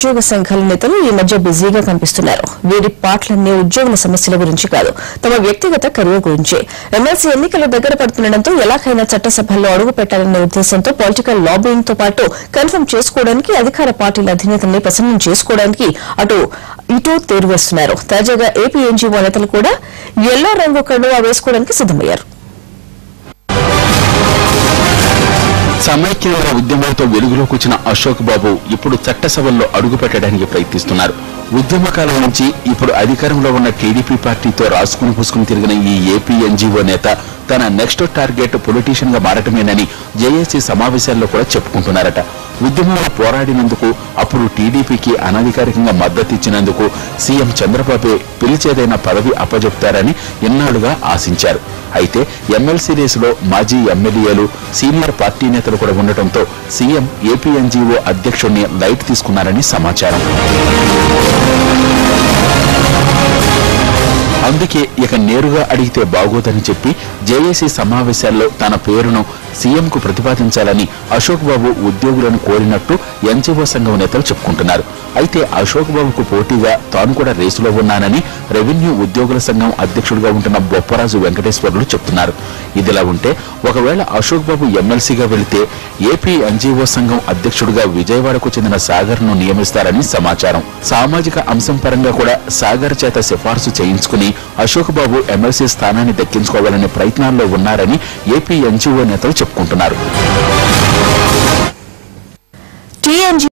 ఉద్యోగ సంఘాల నేతలు ఈ మధ్య బిజీగా కనిపిస్తున్నారు. వీరి పాటలన్నీ ఉద్యోగుల సమస్యల గురించి కాదు, తమ వ్యక్తిగత కెరీర్ గురించే. ఎమ్మెల్సీ ఎన్నికలు దగ్గర పడుతుండటంతో ఎలాగైనా చట్టసభల్లో అడుగు పెట్టాలనే ఉద్దేశంతో పొలిటికల్ లాబింగ్ తో పాటు కన్ఫర్మ్ చేసుకోవడానికి, అధికార పార్టీల అధినేతల్ని ప్రసన్నం చేసుకోవడానికి అటు ఇటు తేరువేస్తున్నారు. తాజాగా ఏపీ ఎన్జీఓ నేతలు కూడా ఎల్లో రంగు కండువా వేసుకోవడానికి సిద్దమయ్యారు. సమైక్యాంధ్ర ఉద్యమంతో వెలుగులోకి వచ్చిన అశోక్ బాబు ఇప్పుడు చట్టసభల్లో అడుగు పెట్టడానికి ప్రయత్నిస్తున్నారు. ఉద్యమకాలం నుంచి ఇప్పుడు అధికారంలో ఉన్న టీడీపీ పార్టీతో రాసుకుని పూసుకుని తిరిగిన ఈ ఏపీ ఎన్జీఓ నేత తన నెక్స్ట్ టార్గెట్ పొలిటీషియన్ గా మారటమేనని జేఏసీ సమావేశాల్లో కూడా చెప్పుకుంటున్నారట. ఉద్యమంలో పోరాడినందుకు, అప్పుడు టీడీపీకి అనధికారికంగా మద్దతిచ్చినందుకు సీఎం చంద్రబాబు పిలిచేదైనా పదవి అప్పజెప్తారని ఎన్నాళ్లుగా ఆశించారు. అయితే ఎమ్మెల్సీ రేసులో మాజీ ఎమ్మెల్యేలు, సీనియర్ పార్టీ నేతలు కూడా ఉండటంతో సీఎం ఏపీ ఎన్జీఓ అధ్యక్షుడిని లైట్ తీసుకున్నారని సమాచారం. అందుకే ఇక నేరుగా అడిగితే బాగోదని చెప్పి జేఏసీ సమావేశాల్లో తన పేరును సీఎంకు ప్రతిపాదించాలని అశోక్ బాబు ఉద్యోగులను కోరినట్టు ఎన్జీఓ సంఘం నేతలు చెప్పుకుంటున్నారు. అయితే అశోక్ బాబుకు పోటీగా తాను కూడా రేసులో ఉన్నానని రెవెన్యూ ఉద్యోగుల సంఘం అధ్యక్షుడిగా ఉంటున్న బొప్పరాజు వెంకటేశ్వర్లు చెప్తున్నారు. ఇదిలా ఉంటే ఒకవేళ అశోక్ బాబు ఎమ్మెల్సీగా వెళితే ఏపీ ఎన్జీఓ సంఘం అధ్యక్షుడిగా విజయవాడకు చెందిన సాగర్ ను నియమిస్తారని సమాచారం. సామాజిక అంశం పరంగా కూడా సాగర్ చేత సిఫార్సు చేయించుకుని అశోక్ బాబు ఎమ్మెల్సీ స్థానాన్ని దక్కించుకోవాలనే ప్రయత్నాల్లో ఉన్నారని ఏపీ ఎన్జీఓ నేతలు చెప్పుకుంటున్నారు.